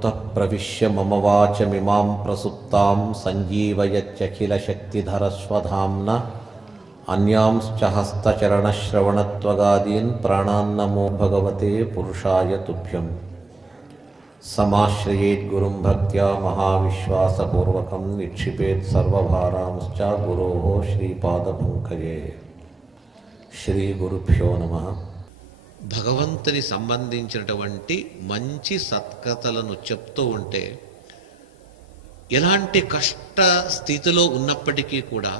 योऽन्तः प्रविश्य मम वाचमिमां प्रसुप्तां सञ्जीवयत्यखिलशक्तिधरस्वधाम्ना अन्यांश्च हस्तचरणश्रवणत्वगादीन् प्राणान्नमो भगवते पुरुषाय तुभ्यं। समाश्रयेद्गुरुं भक्त्या महाविश्वासपूर्वकं निक्षिपेत् सर्वभारांश्च गुरोः श्रीपादपङ्कजे। శ్రీగురుభ్యో నమః. భగవంతుని సంబంధించినటువంటి మంచి సత్కథలను చెప్తూ ఉంటే ఎలాంటి కష్ట స్థితిలో ఉన్నప్పటికీ కూడా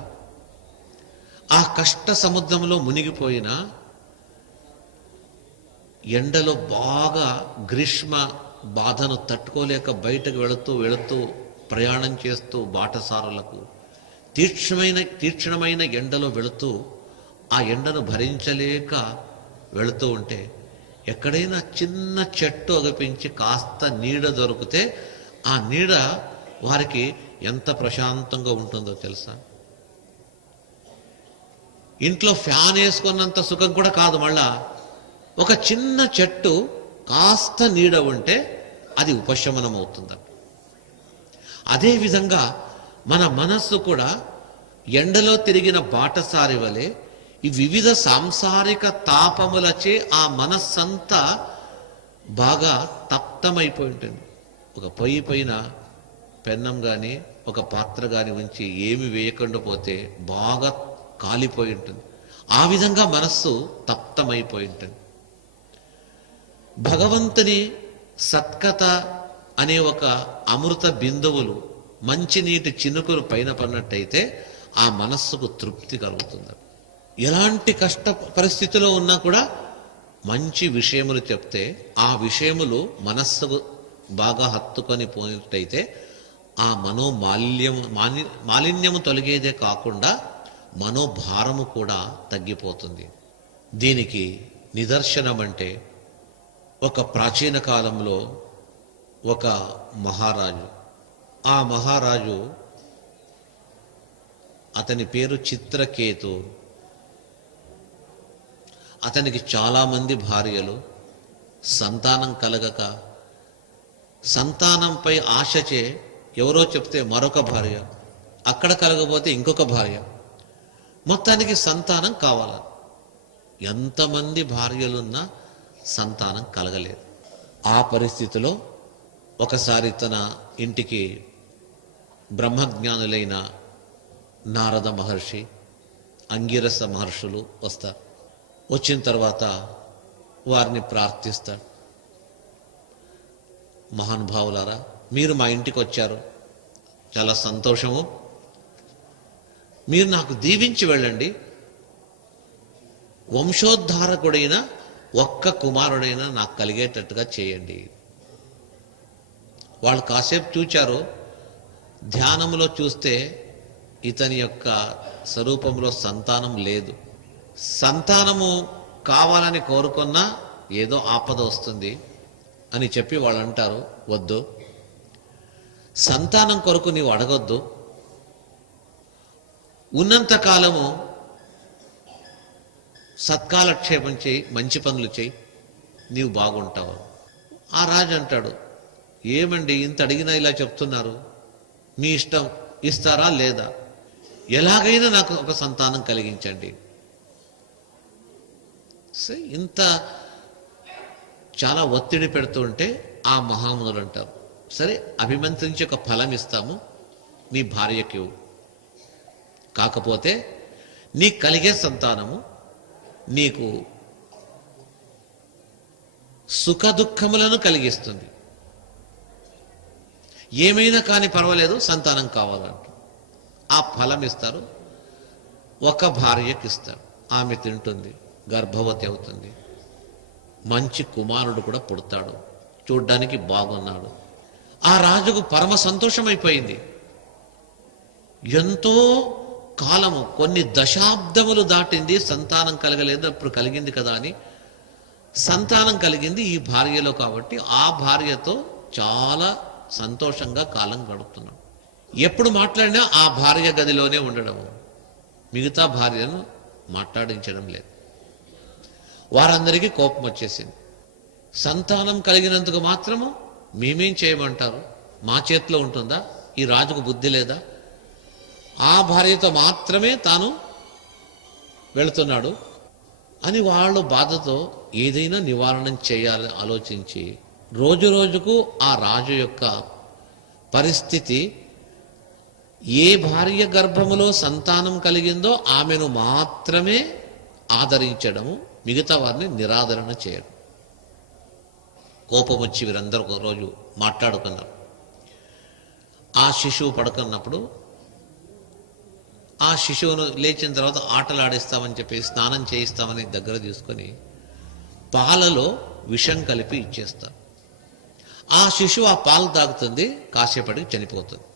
ఆ కష్ట సముద్రంలో మునిగిపోయిన ఎండలో బాగా గ్రీష్మ బాధను తట్టుకోలేక బయటకు వెళుతూ ప్రయాణం చేస్తూ బాటసారులకు తీక్షణమైన ఎండలో వెళుతూ ఆ ఎండను భరించలేక వెళుతూ ఉంటే ఎక్కడైనా చిన్న చెట్టు అగపించి కాస్త నీడ దొరికితే ఆ నీడ వారికి ఎంత ప్రశాంతంగా ఉంటుందో తెలుసా? ఇంట్లో ఫ్యాన్ వేసుకున్నంత సుఖం కూడా కాదు. మళ్ళా ఒక చిన్న చెట్టు కాస్త నీడ ఉంటే అది ఉపశమనం అవుతుందంట. అదేవిధంగా మన మనస్సు కూడా ఎండలో తిరిగిన బాటసారి వలె ఈ వివిధ సాంసారిక తాపములచే ఆ మనస్సంతా బాగా తప్తమైపోయి ఉంటుంది. ఒక పొయ్యి పైన పెన్నం కానీ ఒక పాత్ర కానీ ఉంచి ఏమి వేయకుండా పోతే బాగా కాలిపోయి ఉంటుంది. ఆ విధంగా మనస్సు తప్తమైపోయి ఉంటుంది. భగవంతుని సత్కథ అనే ఒక అమృత బిందువులు మంచినీటి చినుకులు పైన పడినట్టయితే ఆ మనస్సుకు తృప్తి కలుగుతుంది. ఎలాంటి కష్ట పరిస్థితిలో ఉన్నా కూడా మంచి విషయములు చెప్తే ఆ విషయములు మనస్సుకు బాగా హత్తుకొని పోయినట్టయితే ఆ మాలిన్యము తొలగేదే కాకుండా మనోభారము కూడా తగ్గిపోతుంది. దీనికి నిదర్శనం అంటే ఒక ప్రాచీన కాలంలో ఒక మహారాజు, ఆ మహారాజు అతని పేరు చిత్రకేతు. అతనికి చాలామంది భార్యలు, సంతానం కలగక సంతానంపై ఆశచే ఎవరో చెప్తే మరొక భార్య, అక్కడ కలగపోతే ఇంకొక భార్య, మొత్తానికి సంతానం కావాలి. ఎంతమంది భార్యలున్నా సంతానం కలగలేదు. ఆ పరిస్థితిలో ఒకసారి తన ఇంటికి బ్రహ్మజ్ఞానులైన నారద మహర్షి, అంగిరస మహర్షులు వస్తారు. వచ్చిన తర్వాత వారిని ప్రార్థిస్తాడు. మహానుభావులారా, మీరు మా ఇంటికి వచ్చారు, చాలా సంతోషము. మీరు నాకు దీవించి వెళ్ళండి. వంశోద్ధారకుడైన ఒక్క కుమారుడైనా నాకు కలిగేటట్టుగా చేయండి. వాళ్ళు కాసేపు చూచారు. ధ్యానంలో చూస్తే ఇతని యొక్క స్వరూపంలో సంతానం లేదు. సంతానము కావాలని కోరుకున్నా ఏదో ఆపద వస్తుంది అని చెప్పి వాళ్ళు అంటారు, వద్దు, సంతానం కొరకు నీవు అడగొద్దు, ఉన్నంతకాలము సత్కాలక్షేపం చేయి, మంచి పనులు చేయి, నీవు బాగుంటావు. ఆ రాజు అంటాడు, ఏమండి ఇంత అడిగినా ఇలా చెప్తున్నారు, మీ ఇష్టం, ఇస్తారా లేదా, ఎలాగైనా నాకు ఒక సంతానం కలిగించండి. ఇంత చాలా ఒత్తిడి పెడుతూ ఉంటే ఆ మహామునులు అంటారు, సరే అభిమంత్రించి ఒక ఫలం ఇస్తాము, నీ భార్యకి, కాకపోతే నీకు కలిగే సంతానము నీకు సుఖ దుఃఖములను కలిగిస్తుంది, ఏమైనా కానీ పర్వాలేదు, సంతానం కావాలంట. ఆ ఫలం ఇస్తారు. ఒక భార్యకి ఇస్తారు. ఆమె తింటుంది, గర్భవతి అవుతుంది, మంచి కుమారుడు కూడా పుడతాడు, చూడ్డానికి బాగున్నాడు. ఆ రాజుకు పరమ సంతోషమైపోయింది. ఎంతో కాలము, కొన్ని దశాబ్దములు దాటింది, సంతానం కలగలేదు, అప్పుడు కలిగింది కదా అని సంతానం కలిగింది ఈ భార్యలో. కాబట్టి ఆ భార్యతో చాలా సంతోషంగా కాలం గడుపుతున్నాడు. ఎప్పుడు మాట్లాడినా ఆ భార్య గదిలోనే ఉండడము, మిగతా భార్యను మాట్లాడించడం లేదు. వారందరికీ కోపం వచ్చేసింది. సంతానం కలిగినందుకు మాత్రము మేమేం చేయమంటారు, మా చేతిలో ఉంటుందా, ఈ రాజుకు బుద్ధి లేదా, ఆ భార్యతో మాత్రమే తాను వెళుతున్నాడు అని వాళ్ళు బాధతో ఏదైనా నివారణ చేయాలని ఆలోచించి రోజు రోజుకు ఆ రాజు యొక్క పరిస్థితి, ఏ భార్య గర్భములో సంతానం కలిగిందో ఆమెను మాత్రమే ఆదరించడము, మిగతా వారిని నిరాదరణ చేయడం. కోపం వచ్చి వీరందరూ ఒక రోజు మాట్లాడుకున్నారు. ఆ శిశువు పడుకున్నప్పుడు ఆ శిశువును లేచిన తర్వాత ఆటలాడిస్తామని చెప్పి స్నానం చేయిస్తామని దగ్గర తీసుకొని పాలలో విషం కలిపి ఇచ్చేస్తారు. ఆ శిశువు ఆ పాలు తాగుతుంది, కాసేపటికి చనిపోతుంది.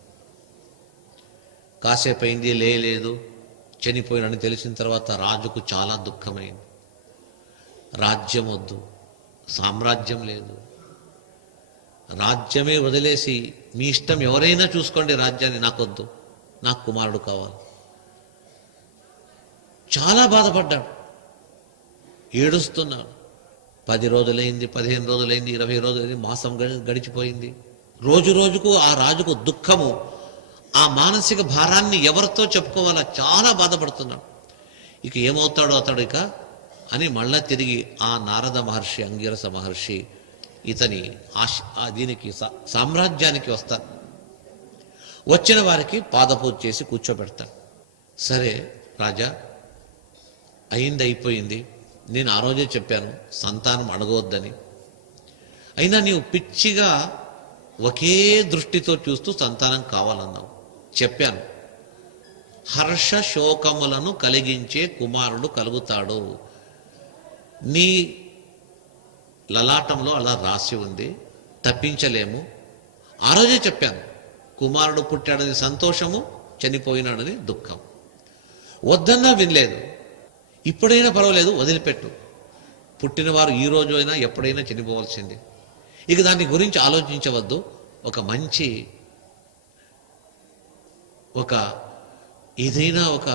కాసేపు అయింది, లేదు చనిపోయినని తెలిసిన తర్వాత రాజుకు చాలా దుఃఖమైంది. రాజ్యం వద్దు, సామ్రాజ్యం లేదు, రాజ్యమే వదిలేసి మీ ఇష్టం ఎవరైనా చూసుకోండి రాజ్యాన్ని, నాకొద్దు, నాకు కుమారుడు కావాలి. చాలా బాధపడ్డాడు, ఏడుస్తున్నాడు. 10 రోజులైంది, 15 రోజులైంది, 20 రోజులైంది, మాసం గడిచిపోయింది. రోజు రోజుకు ఆ రాజుకు దుఃఖము, ఆ మానసిక భారాన్ని ఎవరితో చెప్పుకోవాలా, చాలా బాధపడుతున్నాడు. ఇక ఏమవుతాడో అతడు ఇక అని మళ్ళా తిరిగి ఆ నారద మహర్షి, అంగిరస మహర్షి ఇతని దీనికి సామ్రాజ్యానికి వస్తారు. వచ్చిన వారికి పాదపూజ చేసి కూర్చోబెడతాడు. సరే రాజా, అయిపోయింది, నేను ఆ రోజే చెప్పాను సంతానం అడగవద్దని, అయినా నీవు పిచ్చిగా ఒకే దృష్టితో చూస్తూ సంతానం కావాలన్నావు. చెప్పాను, హర్ష శోకములను కలిగించే కుమారుడు కలుగుతాడు, నీ లలాటంలో అలా రాసి ఉంది, తప్పించలేము. ఆ రోజే చెప్పాను, కుమారుడు పుట్టాడని సంతోషము, చనిపోయినాడని దుఃఖం. వద్దన్నా వినలేదు. ఇప్పుడైనా పర్వాలేదు, వదిలిపెట్టు, పుట్టినవారు ఈ రోజు అయినా ఎప్పుడైనా చనిపోవాల్సిందే, ఇక దాని గురించి ఆలోచించవద్దు. ఒక మంచి ఏదైనా ఒక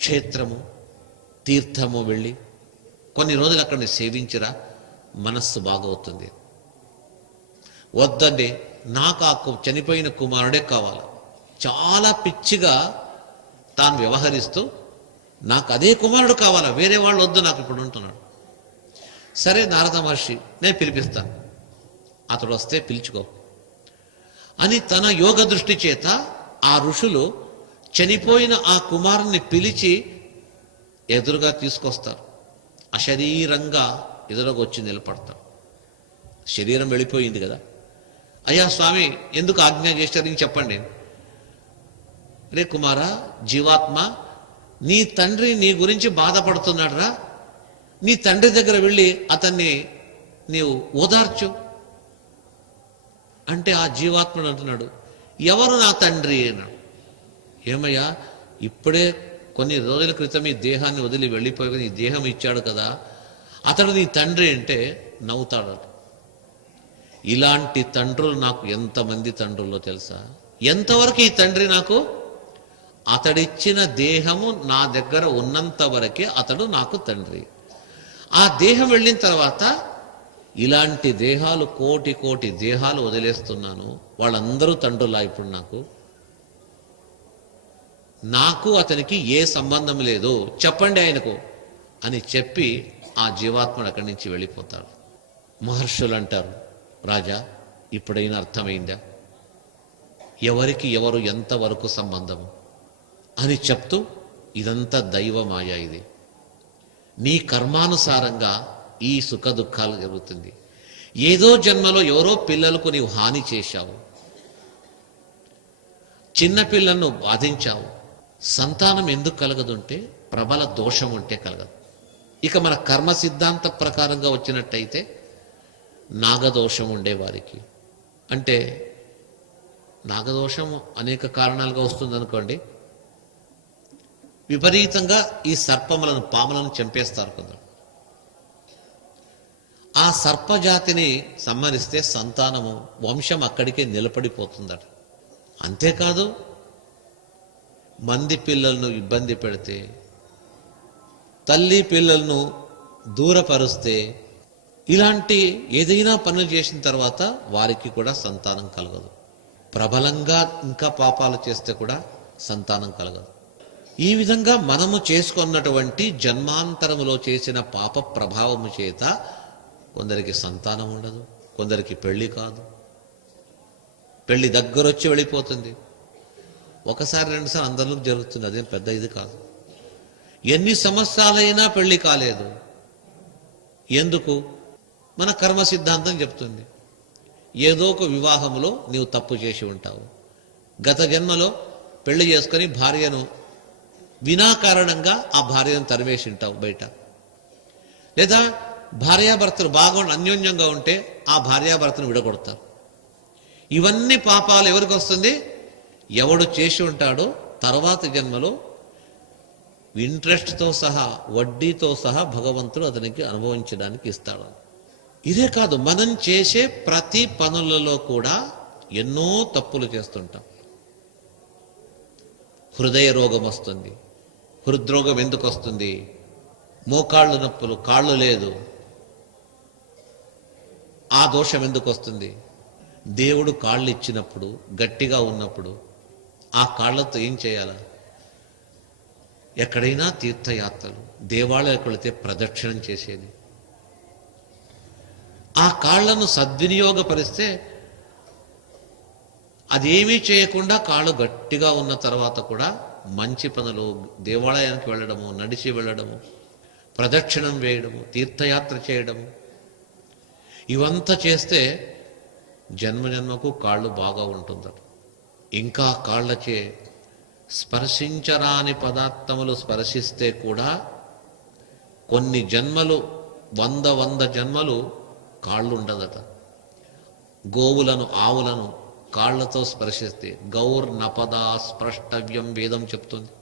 క్షేత్రము, తీర్థము వెళ్ళి కొన్ని రోజులు అక్కడిని సేవించిరా, మనస్సు బాగవుతుంది. వద్దండి, నాకు ఆ చనిపోయిన కుమారుడే కావాలి. చాలా పిచ్చిగా తాను వ్యవహరిస్తూ నాకు అదే కుమారుడు కావాలా, వేరే వాళ్ళు వద్దు నాకు ఇప్పుడు ఉంటున్నాడు. సరే నారద మహర్షి, నేను పిలిపిస్తాను, అతడు వస్తే పిలుచుకో అని తన యోగ దృష్టి చేత ఆ ఋషులు చనిపోయిన ఆ కుమారుని పిలిచి ఎదురుగా తీసుకొస్తారు. అశరీరంగా ఎదురుగా వచ్చి నిలబడతారు. శరీరం వెళ్ళిపోయింది కదా. అయ్యా స్వామి, ఎందుకు ఆజ్ఞ చేశారని చెప్పండి. రే కుమారా, జీవాత్మ, నీ తండ్రి నీ గురించి బాధపడుతున్నాడు రా, నీ తండ్రి దగ్గర వెళ్ళి అతన్ని నీవు ఓదార్చు అంటే ఆ జీవాత్ముడు అంటున్నాడు, ఎవరు నా తండ్రి అన్నాడు. ఏమయ్యా, ఇప్పుడే కొన్ని రోజుల క్రితం ఈ దేహాన్ని వదిలి వెళ్ళిపోయి నీ దేహం ఇచ్చాడు కదా, అతడు నీ తండ్రి అంటే నవ్వుతాడు. ఇలాంటి తండ్రులు నాకు ఎంతమంది తండ్రుల్లో తెలుసా. ఎంతవరకు ఈ తండ్రి నాకు, అతడిచ్చిన దేహము నా దగ్గర ఉన్నంత వరకే అతడు నాకు తండ్రి. ఆ దేహం వెళ్ళిన తర్వాత ఇలాంటి దేహాలు కోటి దేహాలు వదిలేస్తున్నాను, వాళ్ళందరూ తండ్రులా ఇప్పుడు నాకు అతనికి ఏ సంబంధం లేదు, చెప్పండి ఆయనకు అని చెప్పి ఆ జీవాత్ముడు అక్కడి నుంచి వెళ్ళిపోతాడు. మహర్షులు అంటారు, రాజా ఇప్పుడైనా అర్థమైందా ఎవరికి ఎవరు ఎంతవరకు సంబంధము అని చెప్తూ, ఇదంతా దైవమాయ, ఇది నీ కర్మానుసారంగా ఈ సుఖ దుఃఖాలు జరుగుతుంది. ఏదో జన్మలో ఎవరో పిల్లలకు నీవు హాని చేశావు, చిన్న పిల్లలను బాధించావు. సంతానం ఎందుకు కలగదుంటే ప్రబల దోషం ఉంటే కలగదు. ఇక మన కర్మ సిద్ధాంత ప్రకారంగా వచ్చినట్టయితే నాగదోషం ఉండేవారికి, అంటే నాగదోషం అనేక కారణాలుగా వస్తుంది అనుకోండి. విపరీతంగా ఈ సర్పములను, పాములను చంపేస్తారు కొందరు. ఆ సర్పజాతిని సంహరిస్తే సంతానము, వంశం అక్కడికే నిలబడిపోతుందట. అంతేకాదు, మంది పిల్లలను ఇబ్బంది పెడితే, తల్లి పిల్లలను దూరపరుస్తే, ఇలాంటి ఏదైనా పనులు చేసిన తర్వాత వారికి కూడా సంతానం కలగదు. ప్రబలంగా ఇంకా పాపాలు చేస్తే కూడా సంతానం కలగదు. ఈ విధంగా మనము చేసుకున్నటువంటి జన్మాంతరములో చేసిన పాప ప్రభావము చేత కొందరికి సంతానం ఉండదు, కొందరికి పెళ్లి కాదు, పెళ్లి దగ్గరొచ్చి వెళ్ళిపోతుంది. ఒకసారి రెండుసార్లు అందరిలో జరుగుతుంది, అదేం పెద్ద ఇది కాదు. ఎన్ని సంవత్సరాలైనా పెళ్లి కాలేదు. ఎందుకు? మన కర్మ సిద్ధాంతం చెప్తుంది, ఏదో ఒక వివాహంలో నీవు తప్పు చేసి ఉంటావు. గత జన్మలో పెళ్లి చేసుకొని భార్యను వినాకారణంగా ఆ భార్యను తరివేసి ఉంటావు బయట. లేదా భార్యాభర్తలు బాగా అన్యోన్యంగా ఉంటే ఆ భార్యాభర్తను విడగొడతారు. ఇవన్నీ పాపాలు ఎవరికి వస్తుంది? ఎవడు చేసి ఉంటాడో తర్వాత జన్మలో ఇంట్రెస్ట్తో సహా వడ్డీతో సహా భగవంతుడు అతనికి అనుభవించడానికి ఇస్తాడు. ఇదే కాదు, మనం చేసే ప్రతి పనులలో కూడా ఎన్నో తప్పులు చేస్తుంటాం. హృదయ రోగం వస్తుంది. హృద్రోగం ఎందుకు వస్తుంది? మోకాళ్ళు నొప్పులు, కాళ్ళు లేదు, ఆ దోషం ఎందుకు వస్తుంది? దేవుడు కాళ్ళు ఇచ్చినప్పుడు, గట్టిగా ఉన్నప్పుడు ఆ కాళ్ళతో ఏం చేయాలా? ఎక్కడైనా తీర్థయాత్రలు, దేవాలయాలకు వెళితే ప్రదక్షిణం చేసేది. ఆ కాళ్లను సద్వినియోగపరిస్తే అదేమీ చేయకుండా కాళ్ళు గట్టిగా ఉన్న తర్వాత కూడా మంచి పనులు, దేవాలయానికి వెళ్ళడము, నడిచి వెళ్ళడము, ప్రదక్షిణం వేయడము, తీర్థయాత్ర చేయడము, ఇవంతా చేస్తే జన్మజన్మకు కాళ్ళు బాగా ఉంటుందట. ఇంకా కాళ్ళచే స్పర్శించరాని పదార్థములు స్పర్శిస్తే కూడా కొన్ని జన్మలు, వంద జన్మలు కాళ్ళు ఉండదట. గోవులను, ఆవులను కాళ్లతో స్పర్శిస్తే గౌర్నపదా స్పృష్టవ్యం వేదం చెప్తుంది.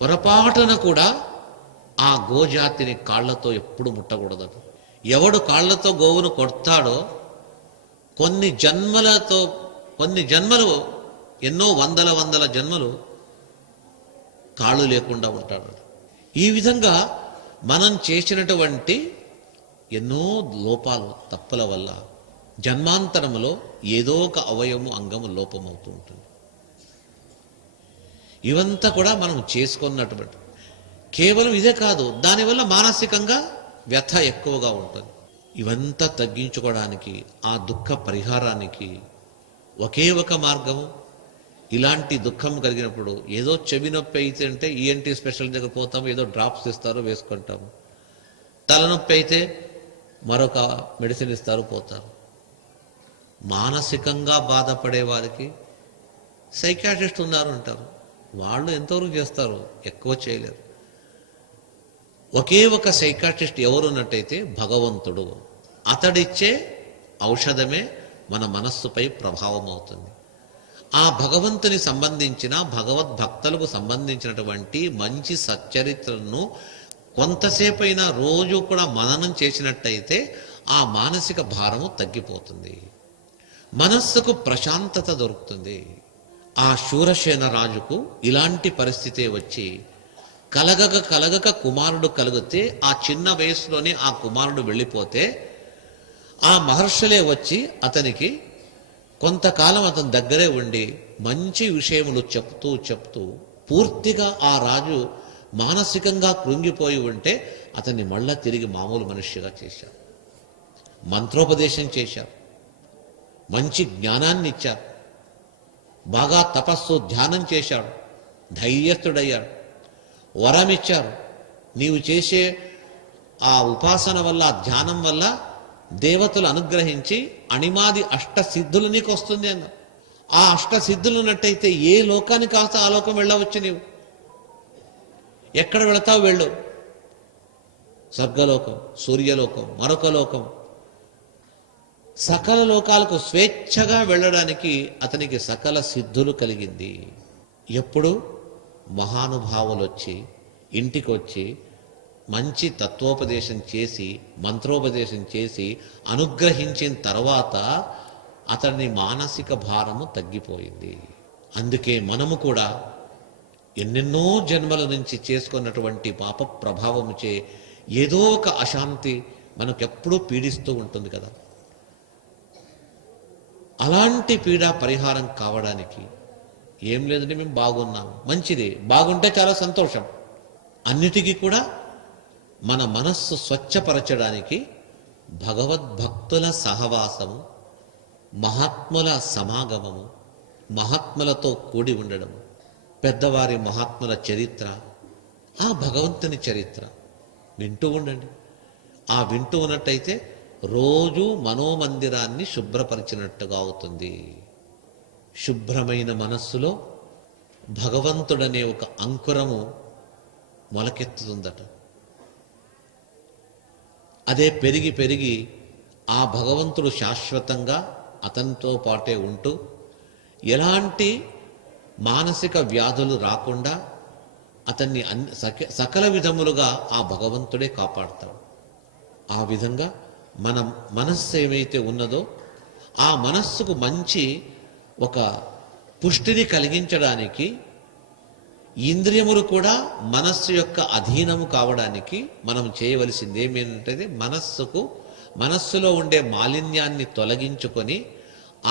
పొరపాటున కూడా ఆ గోజాతిని కాళ్లతో ఎప్పుడు ముట్టకూడదట. ఎవడు కాళ్లతో గోవును కొడతాడో కొన్ని జన్మలు, ఎన్నో వందల జన్మలు కాళ్ళు లేకుండా ఉంటాడు. ఈ విధంగా మనం చేసినటువంటి ఎన్నో లోపాలు, తప్పుల వల్ల జన్మాంతరములో ఏదో ఒక అవయవము, అంగము లోపమవుతూ ఉంటుంది. ఇవంతా కూడా మనం చేసుకున్నటువంటి కేవలం ఇదే కాదు, దానివల్ల మానసికంగా వ్యథ ఎక్కువగా ఉంటుంది. ఇవంతా తగ్గించుకోవడానికి, ఆ దుఃఖ పరిహారానికి ఒకే ఒక మార్గము. ఇలాంటి దుఃఖం కలిగినప్పుడు ఏదో చెవి నొప్పి అయితే అంటే ఈఎన్టీ స్పెషల్ దగ్గర పోతాము, ఏదో డ్రాప్స్ ఇస్తారు, వేసుకుంటాము. తలనొప్పి అయితే మరొక మెడిసిన్ ఇస్తారు, పోతారు. మానసికంగా బాధపడే వారికి సైకాట్రిస్ట్ ఉన్నారు అంటారు. వాళ్ళు ఎంతవరకు చేస్తారు? ఎక్కువ చేయలేరు. ఒకే ఒక సైకాట్రిస్ట్ ఎవరు ఉన్నట్టయితే భగవంతుడు. అతడిచ్చే ఔషధమే మన మనస్సుపై ప్రభావం అవుతుంది. ఆ భగవంతుని సంబంధించిన, భగవద్భక్తులకు సంబంధించినటువంటి మంచి సచ్చరిత్రను కొంతసేపైనా రోజు కూడా మననం చేసినట్టయితే ఆ మానసిక భారము తగ్గిపోతుంది, మనస్సుకు ప్రశాంతత దొరుకుతుంది. ఆ శూరసేన రాజుకు ఇలాంటి పరిస్థితే వచ్చి కలగక కుమారుడు కలిగితే, ఆ చిన్న వయసులోనే ఆ కుమారుడు వెళ్ళిపోతే ఆ మహర్షులే వచ్చి అతనికి కొంతకాలం అతని దగ్గరే ఉండి మంచి విషయములు చెప్తూ పూర్తిగా ఆ రాజు మానసికంగా కృంగిపోయి ఉంటే అతన్ని మళ్ళా తిరిగి మామూలు మనిషిగా చేశారు. మంత్రోపదేశం చేశారు, మంచి జ్ఞానాన్ని ఇచ్చారు, బాగా తపస్సు ధ్యానం చేశాడు, ధైర్యస్తుడయ్యాడు, వరం ఇచ్చారు. నీవు చేసే ఆ ఉపాసన వల్ల, ఆ ధ్యానం వల్ల దేవతలు అనుగ్రహించి అణిమాది అష్టసిద్ధులు నీకు వస్తుంది అన్న. ఆ అష్టసిద్ధులు ఉన్నట్టయితే ఏ లోకానికి కాస్త ఆ లోకం వెళ్ళవచ్చు. నీవు ఎక్కడ వెళతావు? వెళ్ళు. స్వర్గలోకం, సూర్యలోకం, మరొక లోకం, సకల లోకాలకు స్వేచ్ఛగా వెళ్ళడానికి అతనికి సకల సిద్ధులు కలిగింది. ఎప్పుడు మహానుభావులు వచ్చి ఇంటికి వచ్చి మంచి తత్వోపదేశం చేసి, మంత్రోపదేశం చేసి అనుగ్రహించిన తర్వాత అతని మానసిక భారము తగ్గిపోయింది. అందుకే మనము కూడా ఎన్నెన్నో జన్మల నుంచి చేసుకున్నటువంటి పాప ప్రభావముచే ఏదో ఒక అశాంతి మనకెప్పుడూ పీడిస్తూ ఉంటుంది కదా. అలాంటి పీడ పరిహారం కావడానికి ఏం లేదంటే మేము బాగున్నాము, మంచిది, బాగుంటే చాలా సంతోషం. అన్నిటికీ కూడా మన మనస్సు స్వచ్ఛపరచడానికి భగవద్భక్తుల సహవాసము, మహాత్ముల సమాగమము, మహాత్ములతో కూడి ఉండడము, పెద్దవారి మహాత్ముల చరిత్ర, ఆ భగవంతుని చరిత్ర వింటూ ఉండండి. ఆ వింటూ ఉన్నట్టయితే రోజు మనోమందిరాన్ని శుభ్రపరిచినట్టుగా అవుతుంది. శుభ్రమైన మనస్సులో భగవంతుడనే ఒక అంకురము మొలకెత్తుతుందట. అదే పెరిగి పెరిగి ఆ భగవంతుడు శాశ్వతంగా అతనితో పాటే ఉంటూ ఎలాంటి మానసిక వ్యాధులు రాకుండా అతన్ని సకల విధములుగా ఆ భగవంతుడే కాపాడతాడు. ఆ విధంగా మన మనస్సు ఏమైతే ఉన్నదో ఆ మనస్సుకు మంచి ఒక పుష్టిని కలిగించడానికి, ఇంద్రియములు కూడా మనస్సు యొక్క అధీనము కావడానికి మనం చేయవలసింది ఏమేంటంటే మనస్సులో ఉండే మాలిన్యాన్ని తొలగించుకొని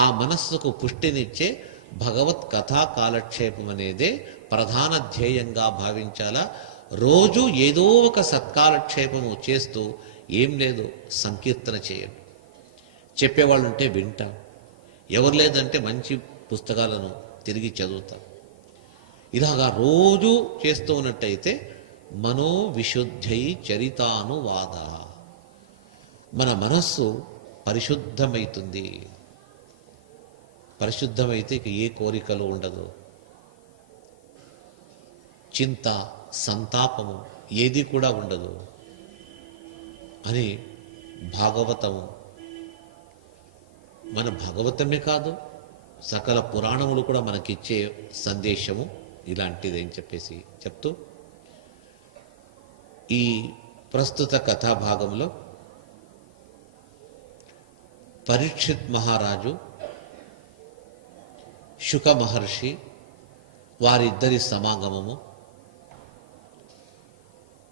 ఆ మనస్సుకు పుష్టినిచ్చే భగవత్ కథా కాలక్షేపం అనేదే ప్రధాన ధ్యేయంగా భావించాలా. రోజు ఏదో ఒక సత్కాలక్షేపము చేస్తూ ఏం లేదు సంకీర్తన చేయండి. చెప్పేవాళ్ళు ఉంటే వింటాం, ఎవరు లేదంటే మంచి పుస్తకాలను తిరిగి చదువుతాం. ఇలాగా రోజు చేస్తూ ఉన్నట్టయితే మనోవిశుద్ధై చరితానువాద, మన మనస్సు పరిశుద్ధమైతుంది. పరిశుద్ధమైతే ఇక ఏ కోరికలు ఉండదు, చింత సంతాపము ఏది కూడా ఉండదు అని భాగవతము, మన భాగవతమే కాదు సకల పురాణములు కూడా మనకిచ్చే సందేశము ఇలాంటిది అని చెప్పేసి చెప్తూ ఈ ప్రస్తుత కథాభాగంలో పరీక్షిత్ మహారాజు, శుక మహర్షి వారిద్దరి సమాగమము.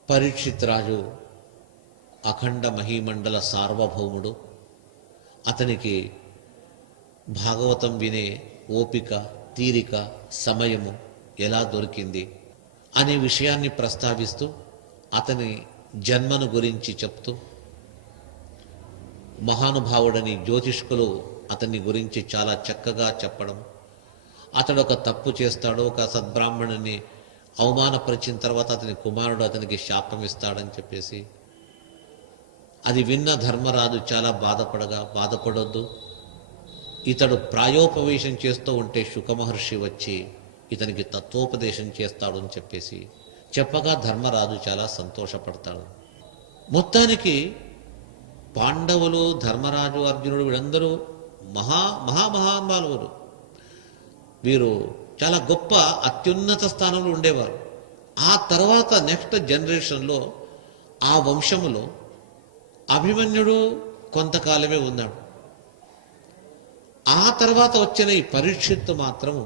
పరీక్షిత్ రాజు అఖండ మహీమండల సార్వభౌముడు. అతనికి భాగవతం వినే ఓపిక, తీరిక, సమయము ఎలా దొరికింది అనే విషయాన్ని ప్రస్తావిస్తూ అతని జన్మను గురించి చెప్తూ, మహానుభావుడని జ్యోతిష్కులు అతని గురించి చాలా చక్కగా చెప్పడం, అతడు ఒక తప్పు చేస్తాడు, ఒక సద్బ్రాహ్మణుని అవమానపరిచిన తర్వాత అతని కుమారుడు అతనికి శాపం ఇస్తాడని చెప్పేసి, అది విన్న ధర్మరాజు చాలా బాధపడొద్దు, ఇతడు ప్రాయోపవేశం చేస్తూ ఉంటే శుకమహర్షి వచ్చి ఇతనికి తత్వోపదేశం చేస్తాడు అని చెప్పేసి చెప్పగా ధర్మరాజు చాలా సంతోషపడతాడు. మొత్తానికి పాండవులు, ధర్మరాజు, అర్జునుడు వీళ్ళందరూ మహానుభావులు. వీరు చాలా గొప్ప అత్యున్నత స్థానంలో ఉండేవారు. ఆ తర్వాత నెక్స్ట్ జనరేషన్లో ఆ వంశములో అభిమన్యుడు కొంతకాలమే ఉన్నాడు. ఆ తర్వాత వచ్చిన ఈ పరీక్షిత్తు మాత్రము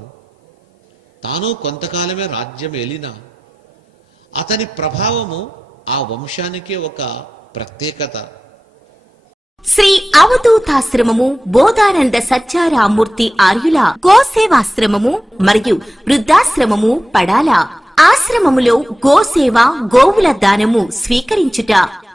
తాను కొంతకాలమే రాజ్యం ఏలినా అతని ప్రభావము ఆ వంశానికే ఒక ప్రత్యేకత. శ్రీ అవధూతాశ్రమము బోధానంద సత్యారామూర్తి ఆర్యుల గోసేవాశ్రమము మరియు వృద్ధాశ్రమము పడాల. ఆశ్రమములో గోసేవ, గోవుల దానము స్వీకరించుట,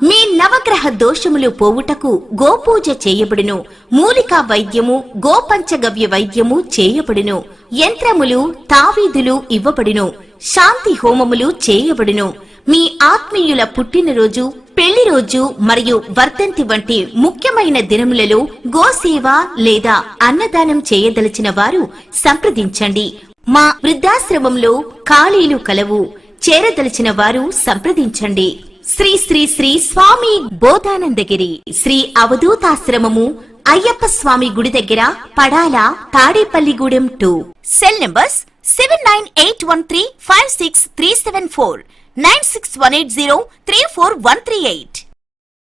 మీ నవగ్రహ దోషములు పోవుటకు గోపూజ చేయబడును. మూలికా వైద్యము, గోపంచగవ్య వైద్యము చేయబడును. యంత్రములు, తావీదులు ఇవ్వబడును. శాంతి హోమములు చేయబడును. మీ ఆత్మీయుల పుట్టినరోజు, పెళ్లి రోజు మరియు వర్ధంతి వంటి ముఖ్యమైన దినములలో గోసేవ లేదా అన్నదానం చేయదలిచిన వారు సంప్రదించండి. మా వృద్ధాశ్రమంలో ఖాళీలు కలవు. చేరదలిచిన వారు సంప్రదించండి. శ్రీ శ్రీ శ్రీ స్వామి బోధానందగిరి శ్రీ అవధూతాశ్రమము, అయ్యప్ప స్వామి గుడి దగ్గర, పడాల, తాడేపల్లిగూడెం 2. Cell numbers 7981356374, 9618034 138.